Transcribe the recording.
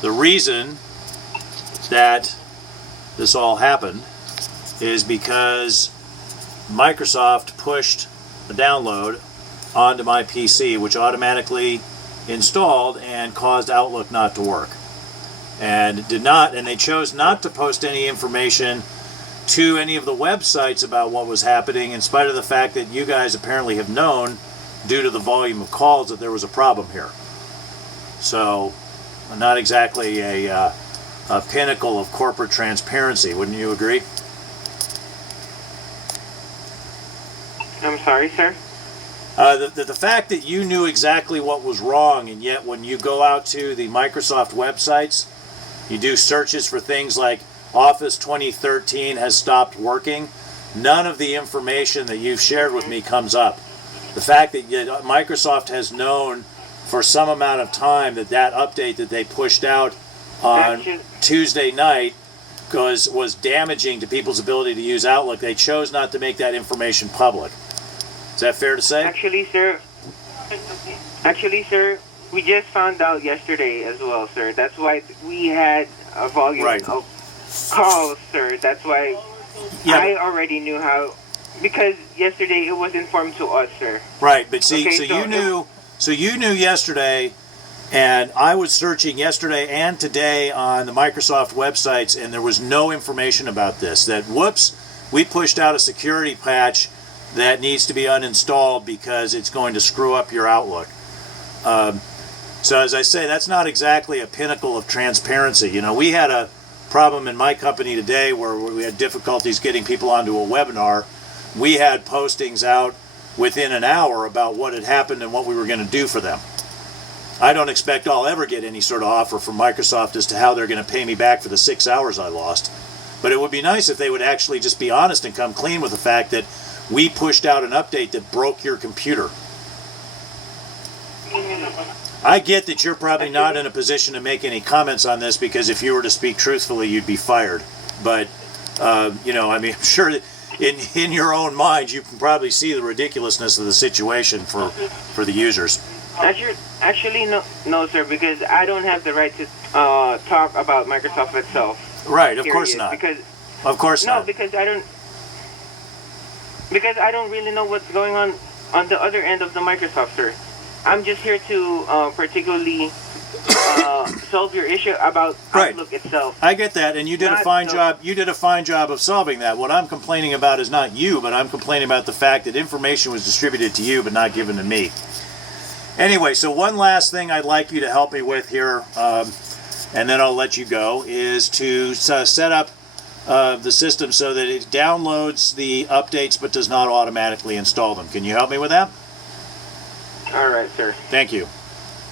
The reason that this all happened is because Microsoft pushed a download onto my PC, which automatically installed and caused Outlook not to work. And they chose not to post any information to any of the websites about what was happening, in spite of the fact that you guys apparently have known, due to the volume of calls, that there was a problem here. So, not exactly a pinnacle of corporate transparency, wouldn't you agree? I'm sorry, sir? The fact that you knew exactly what was wrong, and yet when you go out to the Microsoft websites, you do searches for things like Office 2013 has stopped working, none of the information that you've shared with me comes up. The fact that Microsoft has known for some amount of time that update that they pushed out on Tuesday night was damaging to people's ability to use Outlook, they chose not to make that information public. Is that fair to say? Actually, sir, we just found out yesterday as well, sir. That's why we had a volume of calls, sir. That's why I already knew how, because yesterday it was informed to us, sir. Right, but see, so you knew yesterday, and I was searching yesterday and today on the Microsoft websites, and there was no information about this. That, whoops, we pushed out a security patch that needs to be uninstalled because it's going to screw up your Outlook. So as I say, that's not exactly a pinnacle of transparency. You know, we had a problem in my company today where we had difficulties getting people onto a webinar. We had postings out within an hour about what had happened and what we were going to do for them. I don't expect I'll ever get any sort of offer from Microsoft as to how they're going to pay me back for the 6 hours I lost. But it would be nice if they would actually just be honest and come clean with the fact that we pushed out an update that broke your computer. I get that you're probably not in a position to make any comments on this, because if you were to speak truthfully, you'd be fired. But, you know, I mean, I'm sure that in your own mind, you can probably see the ridiculousness of the situation for the users. Actually, no, sir, because I don't have the right to talk about Microsoft itself. Right, of course not. Of course not. No, because I don't really know what's going on the other end of the Microsoft, sir. I'm just here to particularly solve your issue about Outlook itself. I get that, and you did a fine job. You did a fine job of solving that. What I'm complaining about is not you, but I'm complaining about the fact that information was distributed to you but not given to me. Anyway, so one last thing I'd like you to help me with here, and then I'll let you go, is to set up the system so that it downloads the updates but does not automatically install them. Can you help me with that? All right, sir. Thank you.